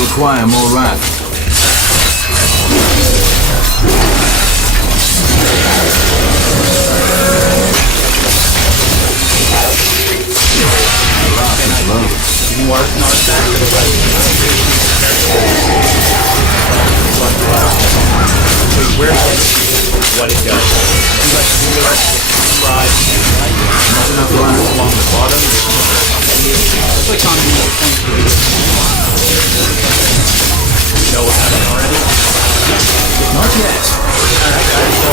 Require more wrath. You are not where what it does. Subscribe. Not enough runners along the bottom. Click on the know what happened already? Not yet. Alright guys, so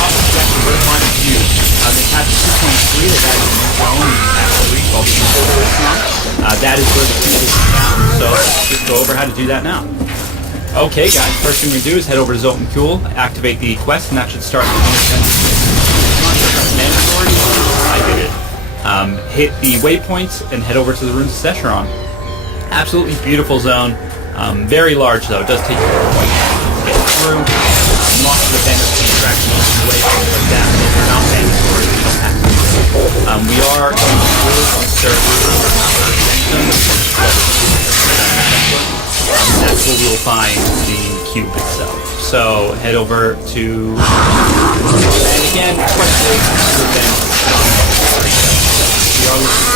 off the deck, we're going to view. The patch 2.3, they've added a new zone in patch 3 called the Diablo. That is where the cube is found, so let's just go over how to do that now. Okay guys, first thing we're going to do is head over to Zoltan Kuhl, activate the quest, and that should start the mandatory. I did it. Hit the waypoints and head over to the Ruins of Sescheron. Absolutely beautiful zone. Very large though, it does take you a point to get through. Lots of events to track away from like that. Those are not mandatory, we don't have to. We are going to do on server that's where we will find the cube itself. So head over to, and again, quickly, we are looking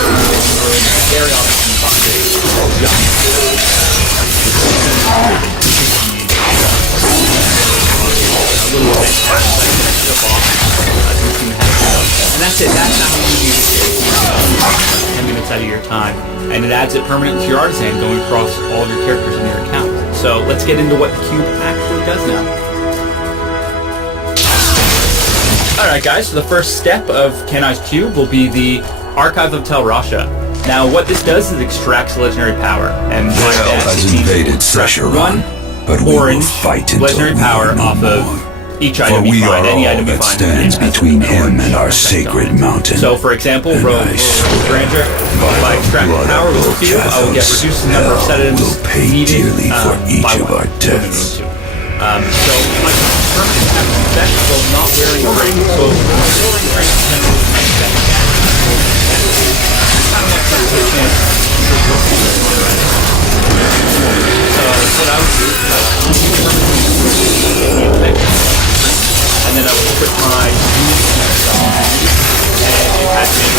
for very often find a little bit and that's it. That's how you use it. 10 minutes out of your time, and it adds it permanently to your artisan, going across all of your characters in your account. So let's get into what the cube actually does now. Alright guys, so the first step of Kanai's cube will be the Archive of Tel Rasha. Now what this does is extracts legendary power, and by that has invaded Sescheron, but we will fight until legendary power off of each item you find, any item you find. Stands between him and our sacred mountain. So for example, Ranger, by extracting power with the cube, I will get reduced the number of sedatives needed by each of our deaths. So my permanent captain effect, though not wearing a ring, so wearing a ring can so what I would do is and then I would put my and it has been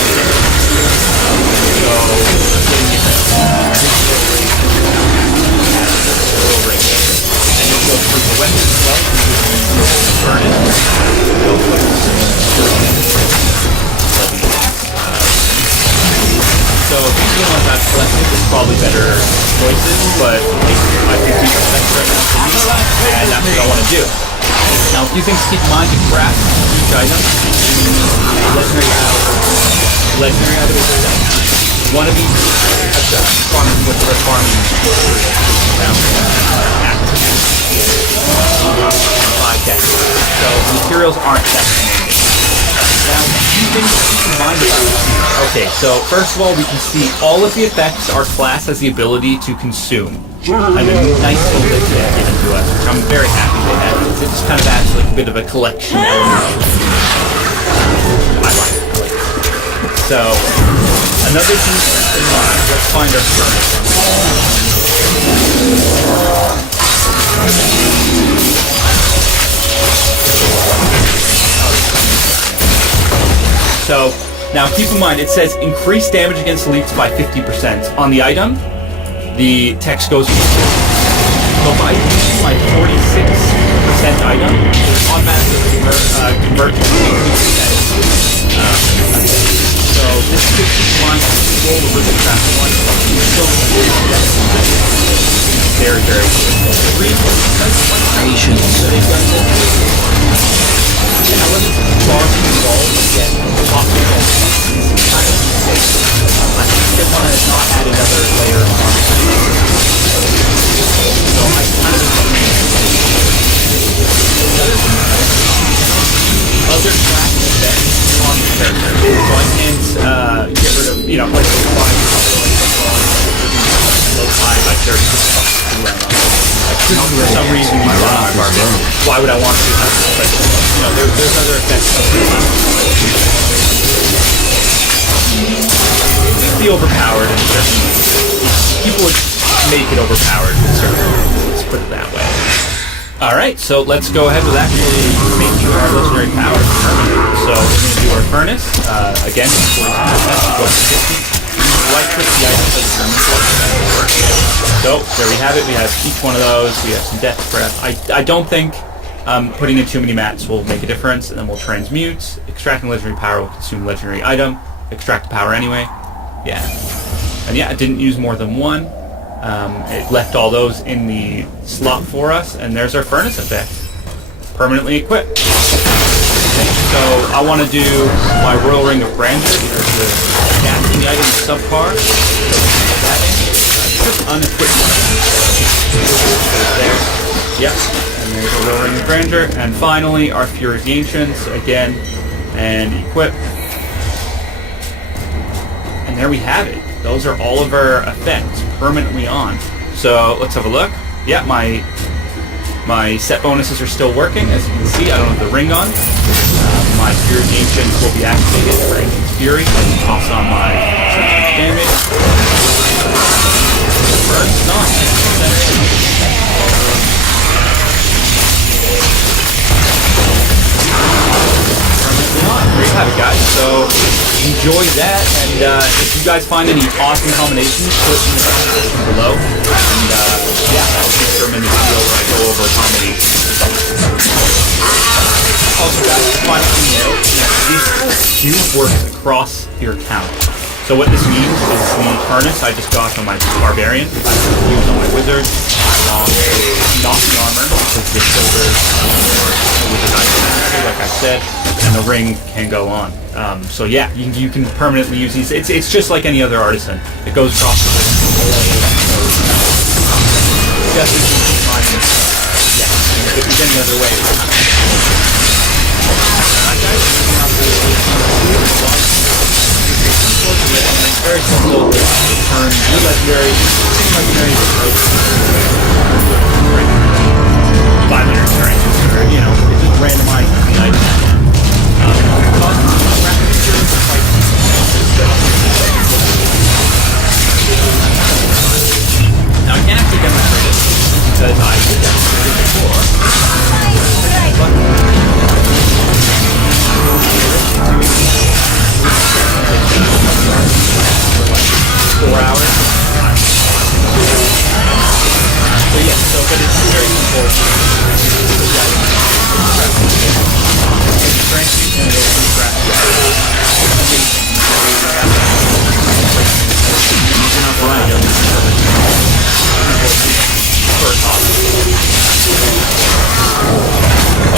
and you'll go through the weapon as well, burn it, so these are the ones I've selected, there's probably better choices, but I think these are best right now for me, and that's what I want to do. Now, a few things to keep in mind: to craft each item, legendary item is one of each. Farming with the farming so the materials aren't that demanding. Now, things to keep in mind about this. Okay, so first of all, we can see all of the effects our class has the ability to consume. And a nice little bit given to us, which I'm very happy they had. It just kind of adds like a bit of a collection element. I like it. So, another thing to keep in mind, let's find our furnace. So, now keep in mind, it says increase damage against elites by 50%. On the item, the text goes so if I use my 46% item, it automatically convert to 50%. So this 51 roll the rhythm track one is still very, very good. Patience. Now let me bar the wall again. Top of the wall. Kind of safe. I think they want to not add another layer on. So I kind of other track effects on the character. So I can't get rid of, you know, like the flying my character. I couldn't for some reason use that on my barbarian. Why would I want to? But, you know, there's other effects. It'd be overpowered in certain... People would make it overpowered in certain ways. Let's put it that way. Alright, so let's go ahead with actually making our legendary power permanent. So we're going to do our furnace. Again, 42%, go to 50. Right click the item to determine what works. So there we have it. We have each one of those. We have some death breath. I don't think putting in too many mats will make a difference. And then we'll transmute. Extracting legendary power will consume legendary item. Extract the power anyway. Yeah. And yeah, it didn't use more than one. It left all those in the slot for us. And there's our furnace effect. Permanently equipped. So I want to do my Royal Ring of Grandeur because the gas in the item is subpar. So that in. Just unequipped. There. Yep. And there's a Royal Ring of Grandeur. And finally, our Fury of the Ancients again, and equip. And there we have it. Those are all of our effects permanently on. So let's have a look. Yeah, my set bonuses are still working, as you can see. I don't have the ring on. My Fury of the Ancients will be activated for Ancient's Fury. Toss on my damage. Burns on. There you have it, guys. So enjoy that, and if you guys find any awesome combinations, put it in the description below. And yeah, I'll make sure I'm in the video where I go over a combination. Also, guys, final thing to note, this cube works across your account. So what this means is the harness I just got on my barbarian, I can use on my wizard, along with not the armor, because the shoulders are wizard item, like I said, and the ring can go on. So yeah, you can permanently use these. It's just like any other artisan. It goes across the wizard. Just as you can find it. Yeah, if there's any other way. Alright guys, very simple. Turn new legendary, 6 legendary, 500 turns, or, you know, it's just randomized the item. Now I can't actually demonstrate it because I did demonstrate it before. For 4 hours. So yeah, but it's very simple.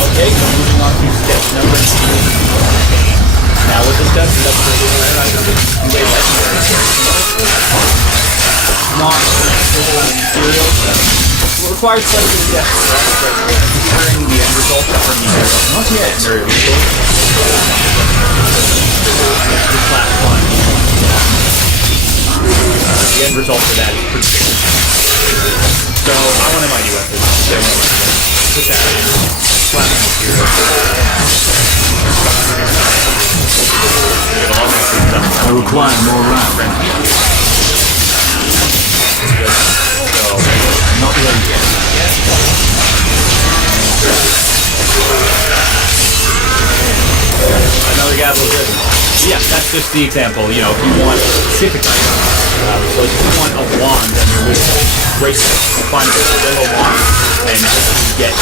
Okay, so moving on to step number 2. Now with this step, that's way legendary. Not materials. It requires slightly less considering the end result from the not yet. end result for that is pretty good. So I want a mighty weapon. So put that in. Slap it here. I require more rounds. Not ready yet. Another gavel good. Yeah, that's just the example. You know, if you want specific items, so if you want a wand, then you're with great find a little wand and get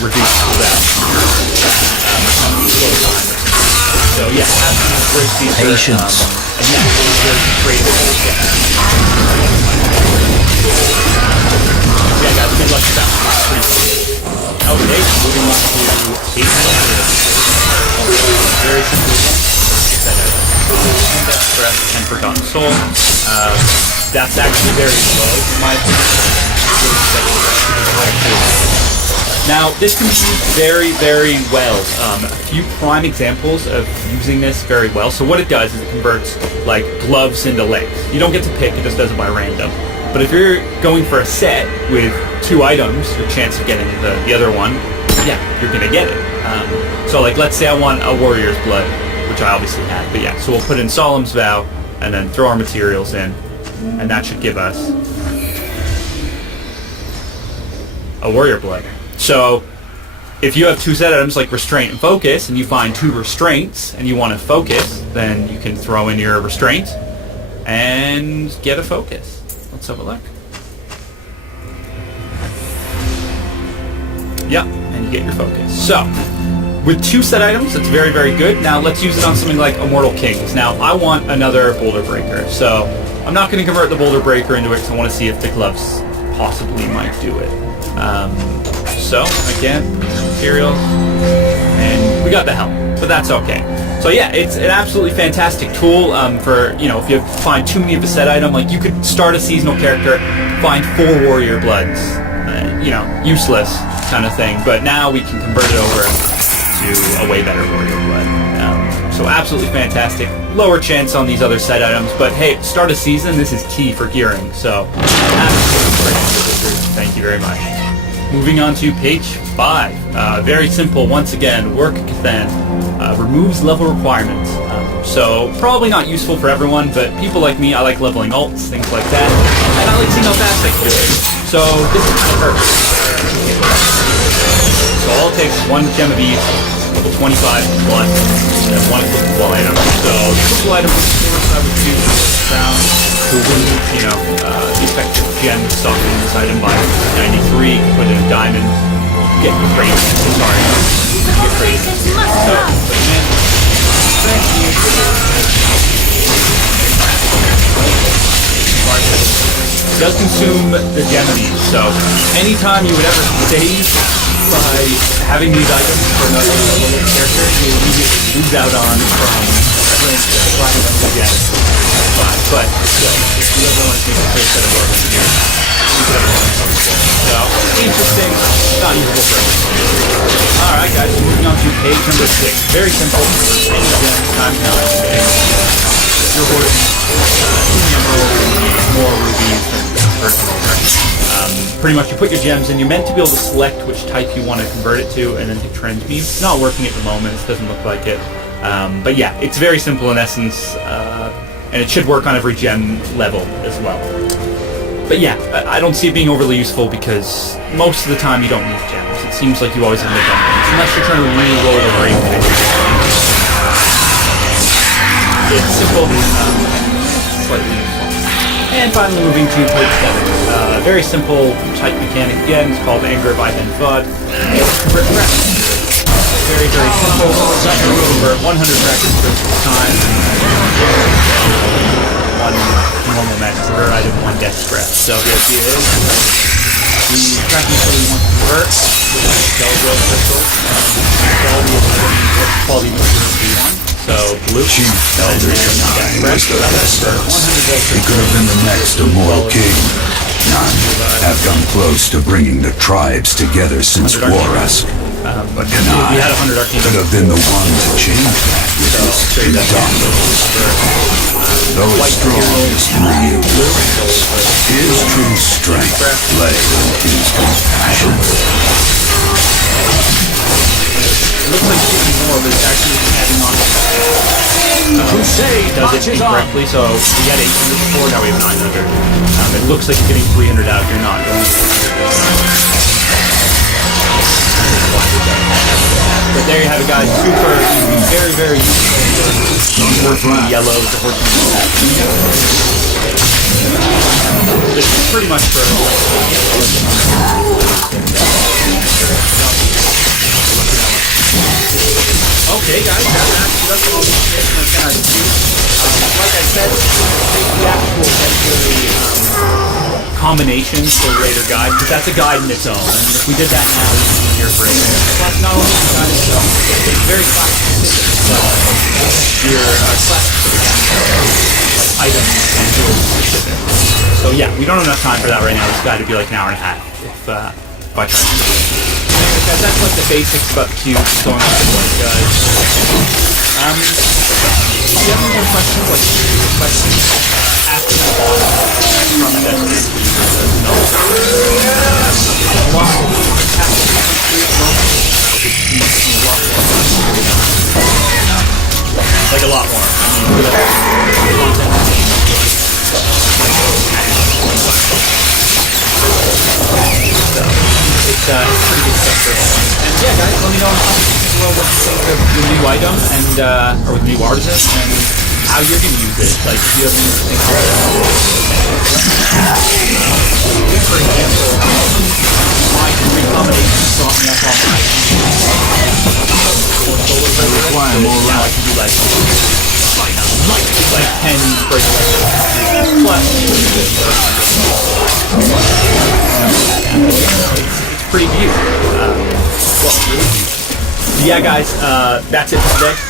reduced cooldown. So yeah, absolute great feature. Patience. And yeah, it's very creative. Yeah, guys, good luck with that one. Okay, moving on to 800. Very simple one. 10 death stress, 10 forgotten soul. That's actually very low in my opinion. Now, this can be used very, very well. A few prime examples of using this very well. So what it does is it converts like gloves into legs. You don't get to pick, it just does it by random. But if you're going for a set with 2 items, your chance of getting the other one, yeah, you're gonna get it. So like, let's say I want a warrior's blood, which I obviously have, but yeah, so we'll put in Solemn's Vow, and then throw our materials in, and that should give us a warrior blood. So if you have 2 set items like Restraint and Focus, and you find 2 restraints, and you want to focus, then you can throw in your restraint, and get a focus. Let's have a look. Yeah, and you get your focus. So, with 2 set items, it's very, very good. Now, let's use it on something like Immortal Kings. Now, I want another Boulder Breaker, so I'm not going to convert the Boulder Breaker into it because I want to see if the gloves possibly might do it. So, again, materials, and we got the helm, but that's okay. So yeah, it's an absolutely fantastic tool for, if you find too many of a set item, like you could start a seasonal character, find 4 warrior bloods, useless kind of thing, but now we can convert it over to a way better warrior blood. So absolutely fantastic. Lower chance on these other set items, but hey, start a season, this is key for gearing, so absolutely great. Thank you very much. Moving on to page 5. Very simple, once again, Work Cathan. Removes level requirements. So probably not useful for everyone, but people like me, I like leveling alts, things like that, and I like seeing how fast I can do it. So this is kind of perfect. So all it takes is 1 gem of ease, level 25 plus, and 1 equipable item. So the equipable item of course I would choose Crown to remove, the effective gem stock in this item by 93, put in a diamond, get crazy. Sorry. Get crazy. So, put it in. Thank you. It does consume the gem of these, so anytime you would ever save by having these items for another level of character, you immediately lose out on from finding them again. But still, if you ever want to take a quick set of work here, you could have one. So, interesting, not usable for everything. Alright guys, moving on to page number 6. Very simple. Any gem, time count, your horse, 2 emeralds, more rubies, and personal. Pretty much you put your gems in, you're meant to be able to select which type you want to convert it to, and then hit transmute. It's not working at the moment, it doesn't look like it. But yeah, it's very simple in essence, and it should work on every gem level as well. But yeah, I don't see it being overly useful because most of the time you don't need gems. It seems like you always have the gems, unless you're trying to re-roll the ring. It's simple, slightly useful. And finally moving to page 7. Very simple type mechanic again, it's called Anger by Fod. Very, very simple. Over 100 records per time. 1 normal max convert item, 1 death scrap. So the idea is the tracking tool we want to convert with a Diablo crystal. Quality materials we want. So blue. Chief Elder Kanai was the best of us. He could have been the next Immortal King. None have come close to bringing the tribes together since Warask. But Kanai could have been the one to change that with his indomitable spirit. Though as white strong material. as three warriors, his true strength lay in his compassion. It looks like it's getting more, but it's actually adding on. Crusade Does it incorrectly, so we had 800 before, now we have 900. It looks like it's getting 300 out if you're not going to. But there you have it, guys. Super easy, very, very useful for working yellows, or working that. This is pretty much for. Okay, guys, that's all the information I kind of do. Like I said, the actual combinations for Raider Guide, because that's a guide in its own. And if we did that now, we'd be here for it. Plus, not only the guide itself, it's very class specific. Your class specific, like items and tools specific. So yeah, we don't have enough time for that right now. This guide would be like an hour and a half if I try to do it. Guys, that's like the basics about the cube going on the board, guys. If you have any more questions, like serious questions, ask them at the bottom. Like a lot more. I mean, for the content. So, it's pretty good stuff for everyone. And yeah, guys, let me know in the comments below what you think of the new item and or the new artisan and how you're going to use it. Like, do you have anything for example, my three combinations brought me up on my require more now I can do like 10 breakaways plus it's pretty beautiful. Well, really beautiful. Yeah, guys, that's it for today. Thank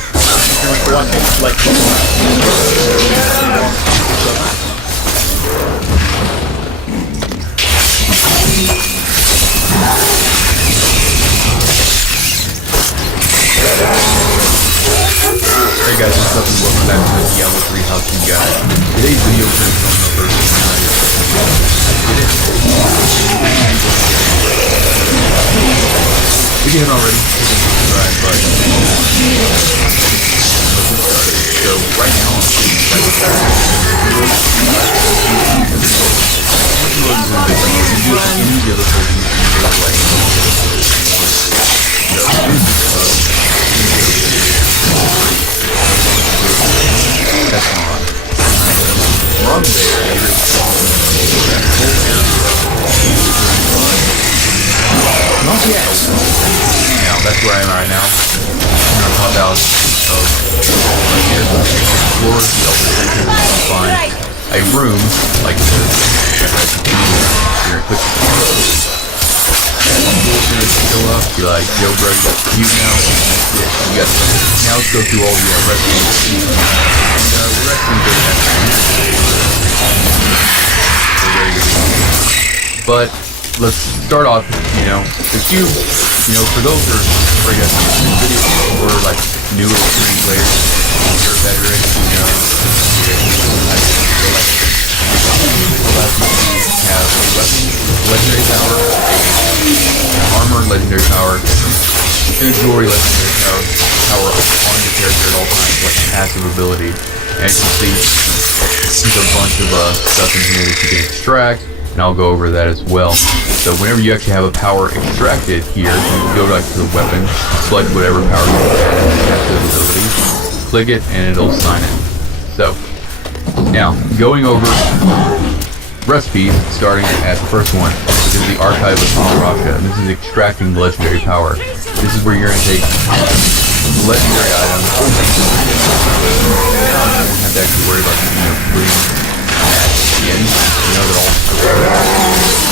you very much for watching. Like, Hey guys, what's up and welcome back to the Diablo 3 How To Guide. Today's video is on the version 9. If you haven't already, hit the subscribe button. So right now, that's on. From there, not yet. Now, that's where I am right now. I'm going to pop out of right here. Explore the upper center and find a room like this. Here, click show up, be like, yo bro, you got you now, yeah, you got now let's go through all the recipes. And the recipes are actually but let's start off, the cube, for those who are, I guess, video or like new stream players, you're a veteran, have a weapon, legendary power, armor, legendary power, and a jewelry, legendary power on your character at all times, like a passive ability. And you can see there's a bunch of stuff in here that you can extract, and I'll go over that as well. So whenever you actually have a power extracted here, you can go back to the weapon, select whatever power you have as a passive ability, click it, and it'll assign it. So, now, going over recipes, starting at the first one, which is the Archive of Rasha. This is extracting legendary power. This is where you're going to take legendary items. You don't have to actually worry about putting in. They're all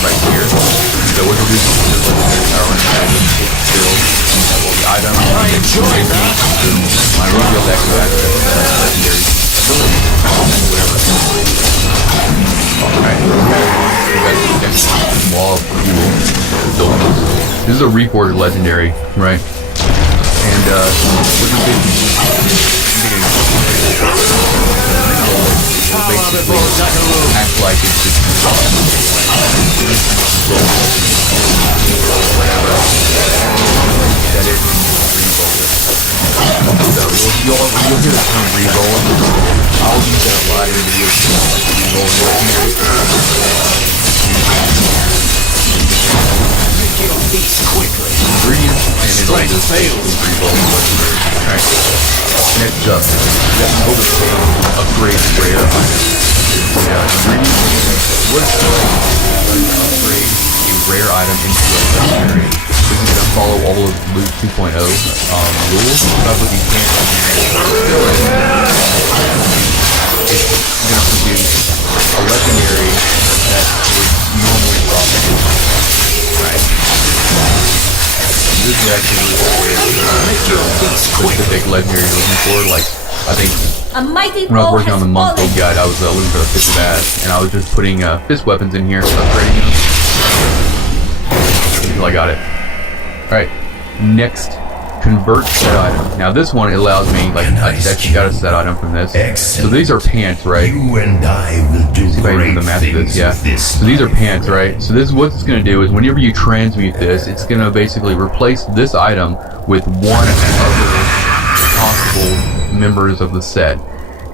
right here. So what we'll do is we'll put legendary power in and build all the items. I enjoy that. My reveal deck will access legendary ability. Whatever. Alright, we got the next wall of fuel. This is a reported legendary, right? And what you did basically act like it's just whatever that it re-roll it. So you'll hear the term re-roll. I'll use that a lot in videos. Re-roll ingredients and it like this re-roll. Alright. Next up, we got overpay upgrade rare items. Ingredients. What's upgrade a rare item into a legendary? This is gonna follow all of Loot 2.0 rules. But what you can't do it's gonna produce a legendary that would normally drop in. Right. This is actually specific legendary you're looking for. Like, I think when I was working on the month old guide, I was looking for the fist of ass, and I was just putting fist weapons in here, upgrading them until I got it. Alright, next, convert set item. Now this one, it allows me, like, I actually got a set item from this. So these are pants, right? You and I will do See if I can do the math of this, yeah. So these are pants, right? So this is what it's going to do is whenever you transmute this, it's going to basically replace this item with one other possible members of the set.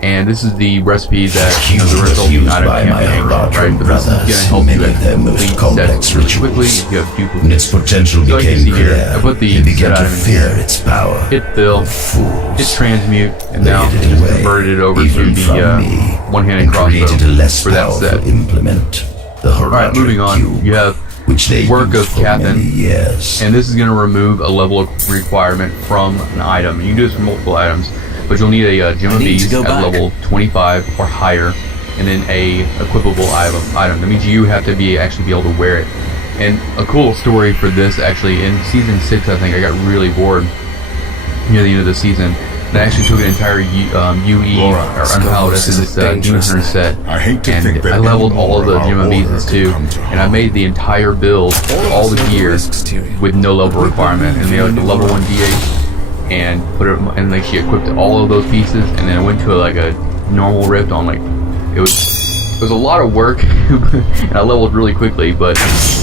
And this is the recipe that the resulting item can't be, right? But this is going to help you complete sets really quickly if you have duplicates. Its potential So like you see became here, clear. I put the They began set to item in fear here. its power. Hit fill, hit transmute, and now Laid it just away, converted it over to even the from me, one-handed and crossbow created a less for that set. powerful implement. The Alright, moving on. cube, You have which they work used of for many Cathin, years. and this is going to remove a level of requirement from an item. You can do this for multiple items, but you'll need a gem of bees at level 25 or higher, and then a equipable item. That means you have to actually be able to wear it. And a cool story for this, actually, in season 6, I think I got really bored near the end of the season. And I actually took an entire UE or Unhallowed Essence Demon Hunter set, I hate to think and that I leveled all of the our gem of bees order could too, come to and I made the entire build, all the gear, with no level requirement, and made like the level 1 D8, and put it, and like she equipped all of those pieces, and then I went to like a normal rift on like, it was a lot of work, and I leveled really quickly, but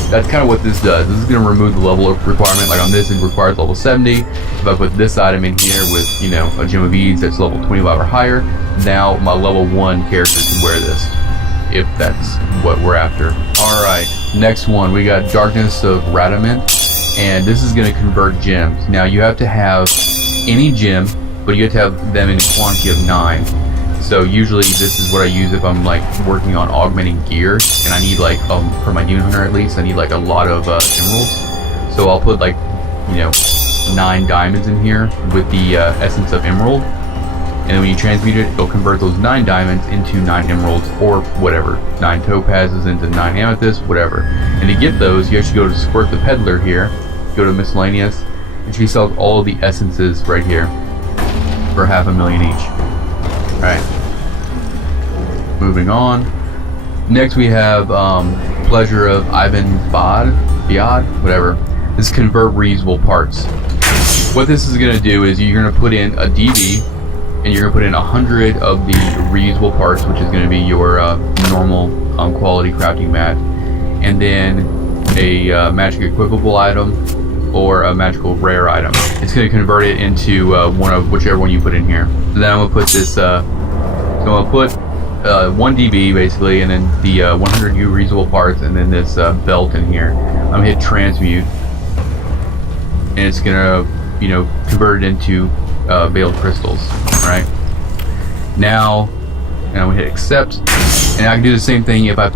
that's kind of what this does. This is going to remove the level of requirement. Like on this, it requires level 70. If I put this item in here with, you know, a gem of beads that's level 25 or higher, now my level 1 character can wear this, if that's what we're after. Alright, next one, we got Darkness of Radamant, and this is going to convert gems. Now you have to have any gem, but you have to have them in a quantity of 9. So usually this is what I use if I'm like working on augmenting gear, and I need like, for my Demon Hunter at least, I need like a lot of emeralds. So I'll put like, you know, 9 diamonds in here with the essence of emerald. And then when you transmute it, it'll convert those 9 diamonds into 9 emeralds, or whatever. 9 topazes into 9 amethysts, whatever. And to get those, you actually go to Squirt the Peddler here, go to Miscellaneous, and she sells all of the essences right here for $500,000 each. Alright. Moving on. Next we have Pleasure of Ivan Biad, whatever. This is convert reusable parts. What this is going to do is you're going to put in a DB, and you're going to put in 100 of the reusable parts, which is going to be your normal quality crafting mat, and then a magic equipable item or a magical rare item. It's going to convert it into one of whichever one you put in here. So then I'm going to put this, so I'm going to put 1 DB basically, and then the 100 U reusable parts, and then this belt in here. I'm going to hit transmute, and it's going to, you know, convert it into veiled crystals, right? Now, and I'm going to hit accept, and I can do the same thing if I